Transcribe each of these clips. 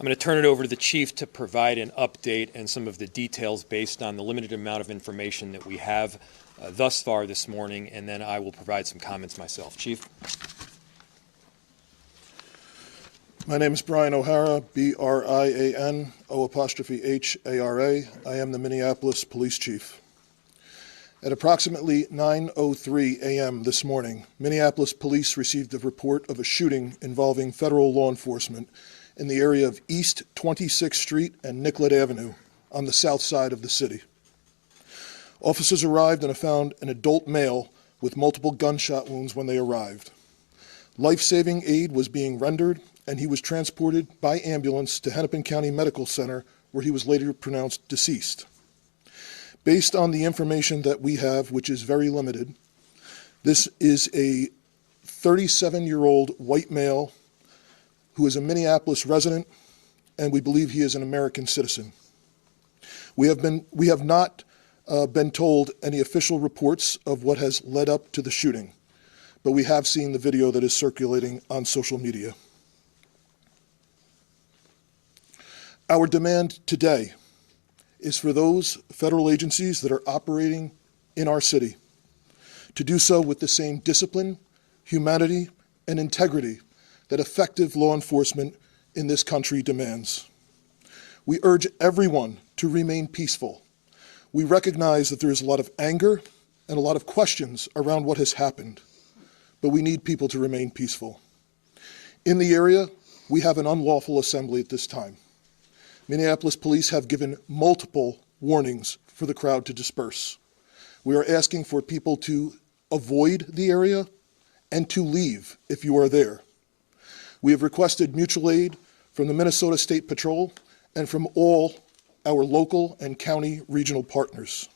I'm going to turn it over to the Chief to provide an update and some of the details based on the limited amount of information that we have thus far this morning, and then I will provide some comments myself. Chief? My name is Brian O'Hara, B-R-I-A-N, O''H-A-R-A. I am the Minneapolis Police Chief. At approximately 9:03 a.m. this morning, Minneapolis police received a report of a shooting involving federal law enforcement in the area of East 26th Street and Nicollet Avenue on the south side of the city. Officers arrived and found an adult male with multiple gunshot wounds when they arrived. Life-saving aid was being rendered, and he was transported by ambulance to Hennepin County Medical Center, where he was later pronounced deceased. Based on the information that we have, which is very limited, this is a 37-year-old white male who is a Minneapolis resident, and we believe he is an American citizen. We have not been told any official reports of what has led up to the shooting, but we have seen the video that is circulating on social media. Our demand today is for those federal agencies that are operating in our city to do so with the same discipline, humanity, and integrity that effective law enforcement in this country demands. We urge everyone to remain peaceful. We recognize that there is a lot of anger and a lot of questions around what has happened, but we need people to remain peaceful. In the area, we have an unlawful assembly at this time. Minneapolis police have given multiple warnings for the crowd to disperse. We are asking for people to avoid the area and to leave if you are there. We have requested mutual aid from the Minnesota State Patrol and from all our local and county regional partners.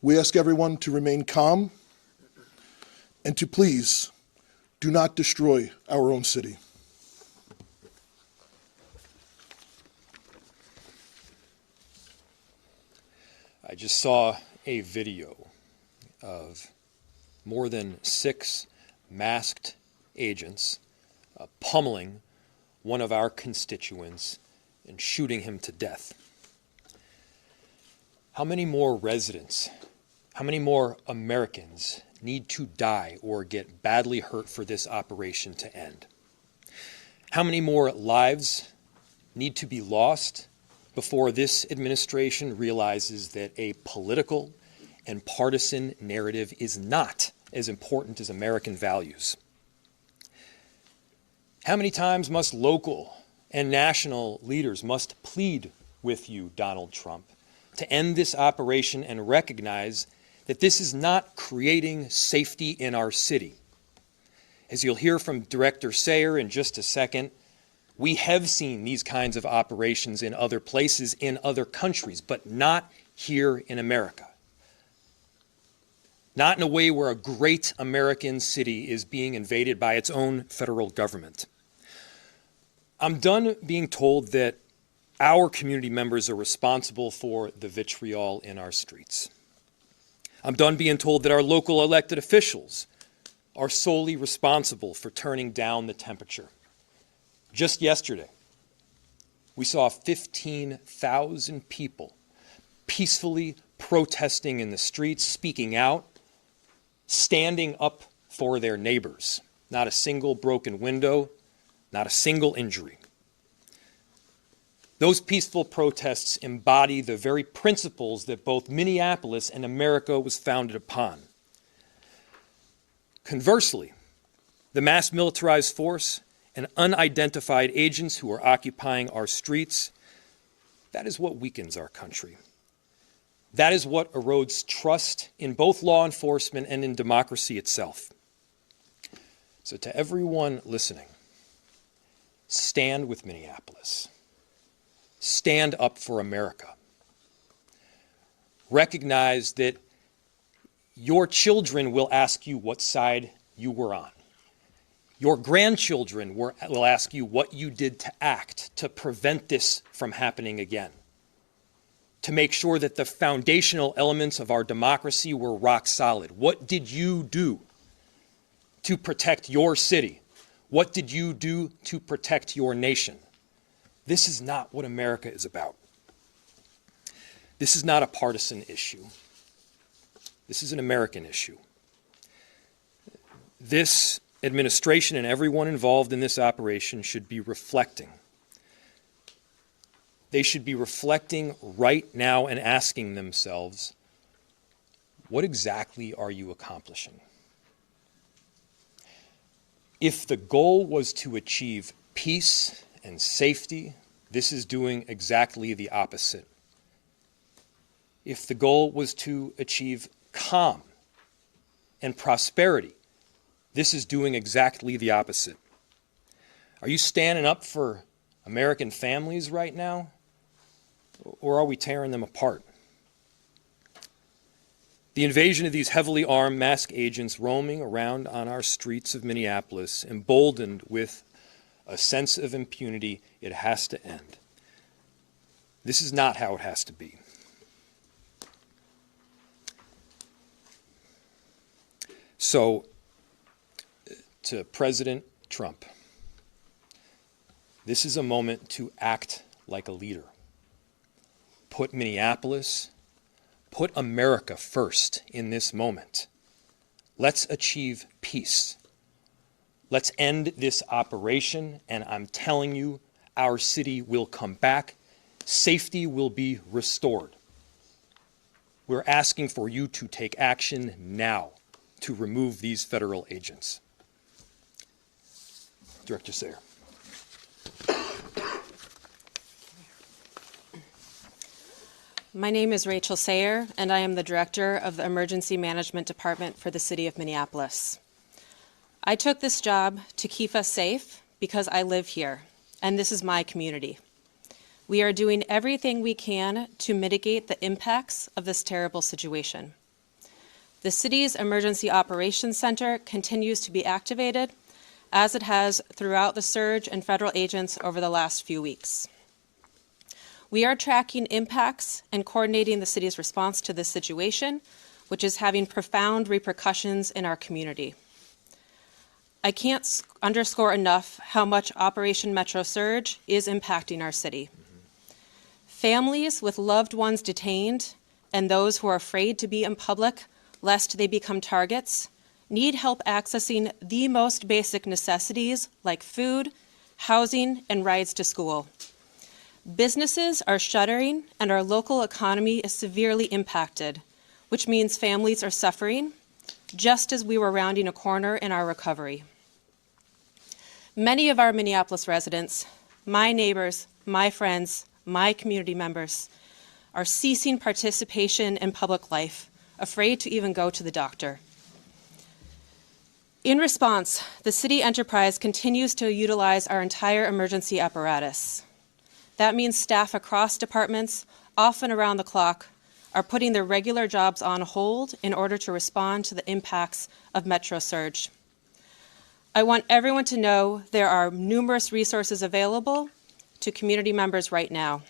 We ask everyone to remain calm and to please do not destroy our own city. I just saw a video of more than 6 masked agents pummeling one of our constituents and shooting him to death. How many more residents, how many more Americans need to die or get badly hurt for this operation to end? How many more lives need to be lost before this administration realizes that a political and partisan narrative is not as important as American values? How many times must local and national leaders must plead with you, Donald Trump, to end this operation and recognize that this is not creating safety in our city? As you'll hear from Director Sayer in just a second, we have seen these kinds of operations in other places, in other countries, but not here in America. Not in a way where a great American city is being invaded by its own federal government. I'm done being told that our community members are responsible for the vitriol in our streets. I'm done being told that our local elected officials are solely responsible for turning down the temperature. Just yesterday, we saw 15,000 people peacefully protesting in the streets, speaking out, standing up for their neighbors. Not a single broken window, not a single injury. Those peaceful protests embody the very principles that both Minneapolis and America was founded upon. Conversely, the mass militarized force and unidentified agents who are occupying our streets, that is what weakens our country. That is what erodes trust in both law enforcement and in democracy itself. So to everyone listening, stand with Minneapolis. Stand up for America. Recognize that your children will ask you what side you were on. Your grandchildren will ask you what you did to act to prevent this from happening again, to make sure that the foundational elements of our democracy were rock solid. What did you do to protect your city? What did you do to protect your nation? This is not what America is about. This is not a partisan issue. This is an American issue. This administration and everyone involved in this operation should be reflecting. They should be reflecting right now and asking themselves, what exactly are you accomplishing? If the goal was to achieve peace and safety, this is doing exactly the opposite. If the goal was to achieve calm and prosperity, this is doing exactly the opposite. Are you standing up for American families right now, or are we tearing them apart? The invasion of these heavily armed masked agents roaming around on our streets of Minneapolis, emboldened with a sense of impunity, it has to end. This is not how it has to be. So, to President Trump, this is a moment to act like a leader. Put Minneapolis, put America first in this moment. Let's achieve peace. Let's end this operation, and I'm telling you, our city will come back. Safety will be restored. We're asking for you to take action now to remove these federal agents. Director Sayer. My name is Rachel Sayer, and I am the Director of the Emergency Management Department for the City of Minneapolis. I took this job to keep us safe because I live here, and this is my community. We are doing everything we can to mitigate the impacts of this terrible situation. The city's Emergency Operations Center continues to be activated, as it has throughout the surge in federal agents over the last few weeks. We are tracking impacts and coordinating the city's response to this situation, which is having profound repercussions in our community. I can't underscore enough how much Operation Metro Surge is impacting our city. Families with loved ones detained and those who are afraid to be in public lest they become targets need help accessing the most basic necessities like food, housing, and rides to school. Businesses are shuttering and our local economy is severely impacted, which means families are suffering, just as we were rounding a corner in our recovery. Many of our Minneapolis residents, my neighbors, my friends, my community members, are ceasing participation in public life, afraid to even go to the doctor. In response, the city enterprise continues to utilize our entire emergency apparatus. That means staff across departments, often around the clock, are putting their regular jobs on hold in order to respond to the impacts of Metro Surge. I want everyone to know there are numerous resources available to community members right now.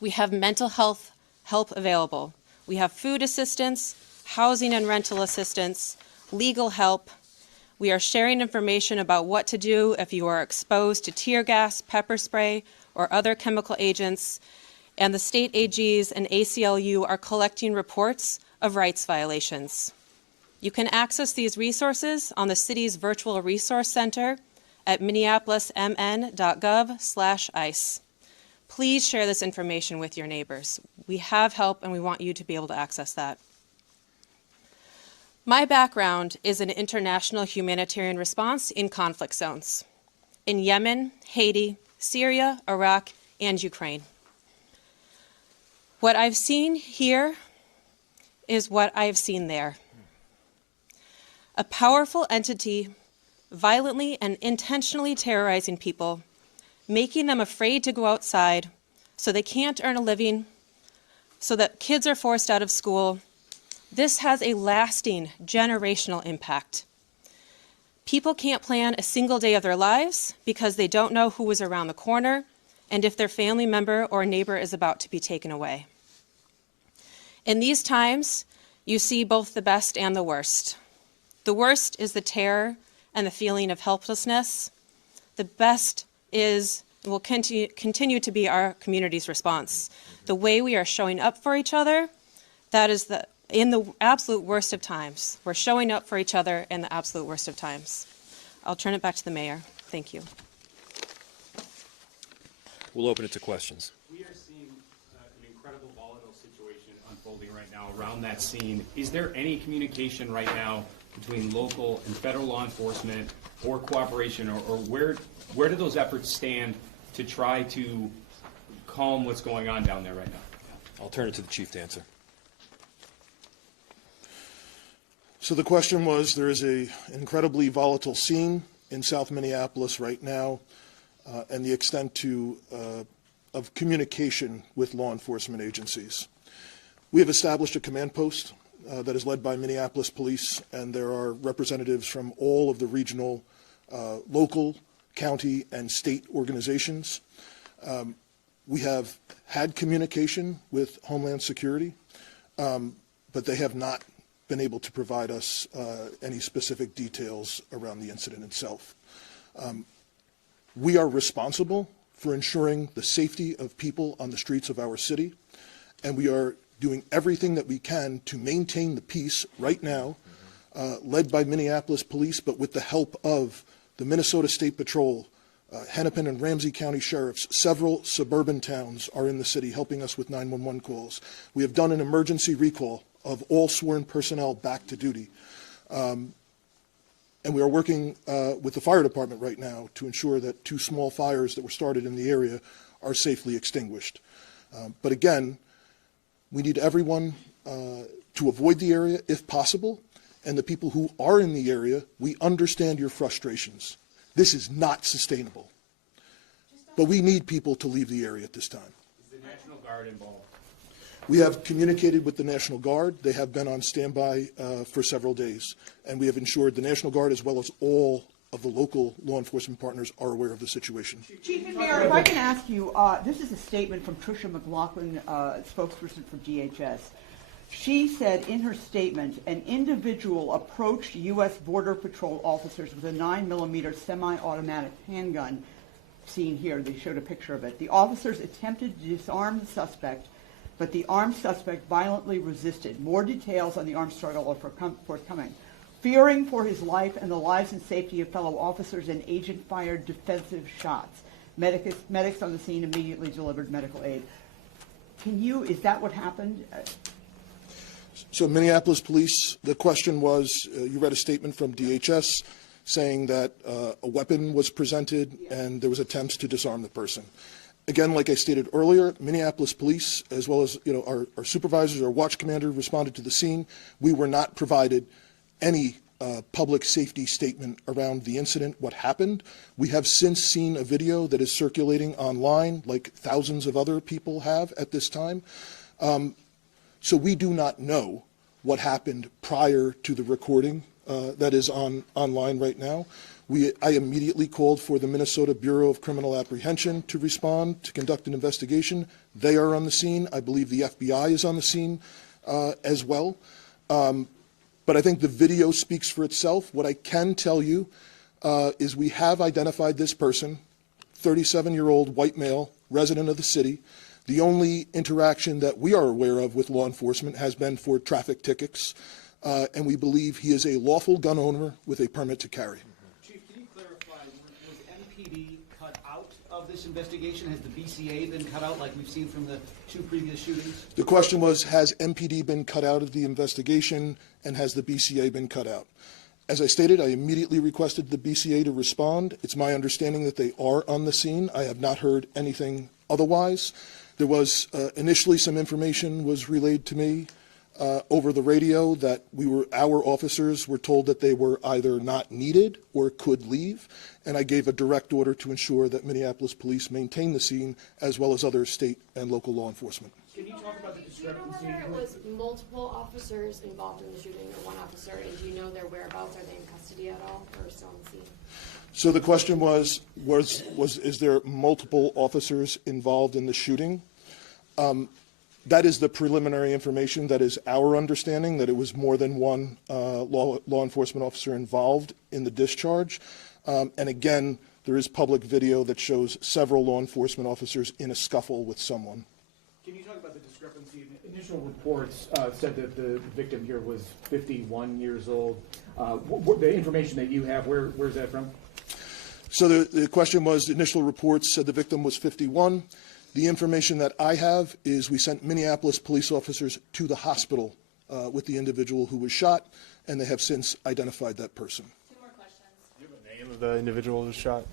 We have mental health help available. We have food assistance, housing and rental assistance, legal help. We are sharing information about what to do if you are exposed to tear gas, pepper spray, or other chemical agents, and the state AGs and ACLU are collecting reports of rights violations. You can access these resources on the city's virtual resource center at minneapolismn.gov/ICE. Please share this information with your neighbors. We have help and we want you to be able to access that. My background is in international humanitarian response in conflict zones, in Yemen, Haiti, Syria, Iraq, and Ukraine. What I've seen here is what I've seen there. A powerful entity violently and intentionally terrorizing people, making them afraid to go outside so they can't earn a living, so that kids are forced out of school. This has a lasting generational impact. People can't plan a single day of their lives because they don't know who is around the corner and if their family member or neighbor is about to be taken away. In these times, you see both the best and the worst. The worst is the terror and the feeling of helplessness. The best is will continue to be our community's response. The way we are showing up for each other, that is in the absolute worst of times. We're showing up for each other in the absolute worst of times. I'll turn it back to the mayor. Thank you. We'll open it to questions. We are seeing an incredible volatile situation unfolding right now around that scene. Is there any communication right now between local and federal law enforcement or cooperation, or where do those efforts stand to try to calm what's going on down there right now? I'll turn it to the chief to answer. So the question was, there is an incredibly volatile scene in South Minneapolis right now, and the extent of communication with law enforcement agencies. We have established a command post that is led by Minneapolis Police, and there are representatives from all of the regional, local, county, and state organizations. We have had communication with Homeland Security, but they have not been able to provide us any specific details around the incident itself. We are responsible for ensuring the safety of people on the streets of our city, and we are doing everything that we can to maintain the peace right now, led by Minneapolis Police, but with the help of the Minnesota State Patrol, Hennepin and Ramsey County Sheriffs. Several suburban towns are in the city helping us with 911 calls. We have done an emergency recall of all sworn personnel back to duty. And we are working with the fire department right now to ensure that 2 small fires that were started in the area are safely extinguished. But again, we need everyone to avoid the area if possible, and the people who are in the area, we understand your frustrations. This is not sustainable. But we need people to leave the area at this time. Is the National Guard involved? We have communicated with the National Guard. They have been on standby for several days, and we have ensured the National Guard, as well as all of the local law enforcement partners, are aware of the situation. Chief Mayor, if I can ask you, this is a statement from Tricia McLaughlin, spokesperson for DHS. She said in her statement, an individual approached U.S. Border Patrol officers with a 9mm semi-automatic handgun, seen here. They showed a picture of it. The officers attempted to disarm the suspect, but the armed suspect violently resisted. More details on the armed struggle are forthcoming. Fearing for his life and the lives and safety of fellow officers, an agent fired defensive shots. Medics on the scene immediately delivered medical aid. Is that what happened? So Minneapolis Police, the question was, you read a statement from DHS saying that a weapon was presented and there was attempts to disarm the person. Again, like I stated earlier, Minneapolis Police, as well as our supervisors, our watch commander, responded to the scene. We were not provided any public safety statement around the incident, what happened. We have since seen a video that is circulating online, like thousands of other people have at this time. So we do not know what happened prior to the recording that is online right now. I immediately called for the Minnesota Bureau of Criminal Apprehension to respond, to conduct an investigation. They are on the scene. I believe the FBI is on the scene as well. But I think the video speaks for itself. What I can tell you is we have identified this person, 37-year-old white male, resident of the city. The only interaction that we are aware of with law enforcement has been for traffic tickets, and we believe he is a lawful gun owner with a permit to carry. Chief, can you clarify, was MPD cut out of this investigation? Has the BCA been cut out like we've seen from the 2 previous shootings? The question was, has MPD been cut out of the investigation, and has the BCA been cut out? As I stated, I immediately requested the BCA to respond. It's my understanding that they are on the scene. I have not heard anything otherwise. There was initially some information was relayed to me over the radio that our officers were told that they were either not needed or could leave, and I gave a direct order to ensure that Minneapolis Police maintain the scene, as well as other state and local law enforcement. Can you talk about the discrepancy? Do you know whether it was multiple officers involved in the shooting or one officer, and do you know their whereabouts? Are they in custody at all or still on the scene? So the question was is there multiple officers involved in the shooting? That is the preliminary information. That is our understanding, that it was more than one law enforcement officer involved in the discharge. And again, There is public video that shows several law enforcement officers in a scuffle with someone. Can you talk about the discrepancy? Initial reports said that the victim here was 51 years old. The information that you have, where's that from? So the question was, the initial reports said the victim was 51. The information that I have is we sent Minneapolis police officers to the hospital with the individual who was shot, and they have since identified that person. Two more questions. Do you have a name of the individual who was shot?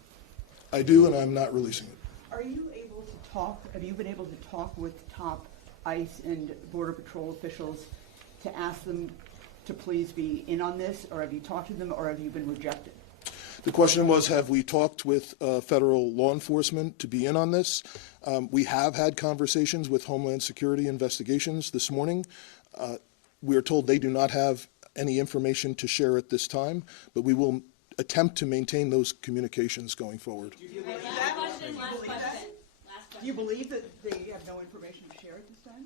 I do, and I'm not releasing it. Are you able to talk, have you been able to talk with top ICE and Border Patrol officials to ask them to please be in on this, or have you talked to them, or have you been rejected? The question was, have we talked with federal law enforcement to be in on this? We have had conversations with Homeland Security Investigations this morning. We are told they do not have any information to share at this time, but we will attempt to maintain those communications going forward. Do you believe that? Do you believe that they have no information to share at this time?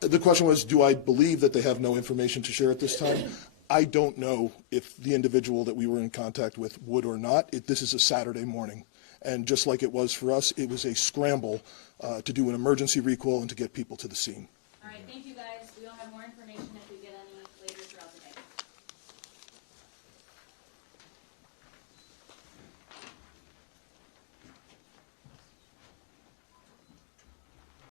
The question was, do I believe that they have no information to share at this time? I don't know if the individual that we were in contact with would or not. This is a Saturday morning, and just like it was for us, it was a scramble to do an emergency recall and to get people to the scene. All right, thank you guys. We'll have more information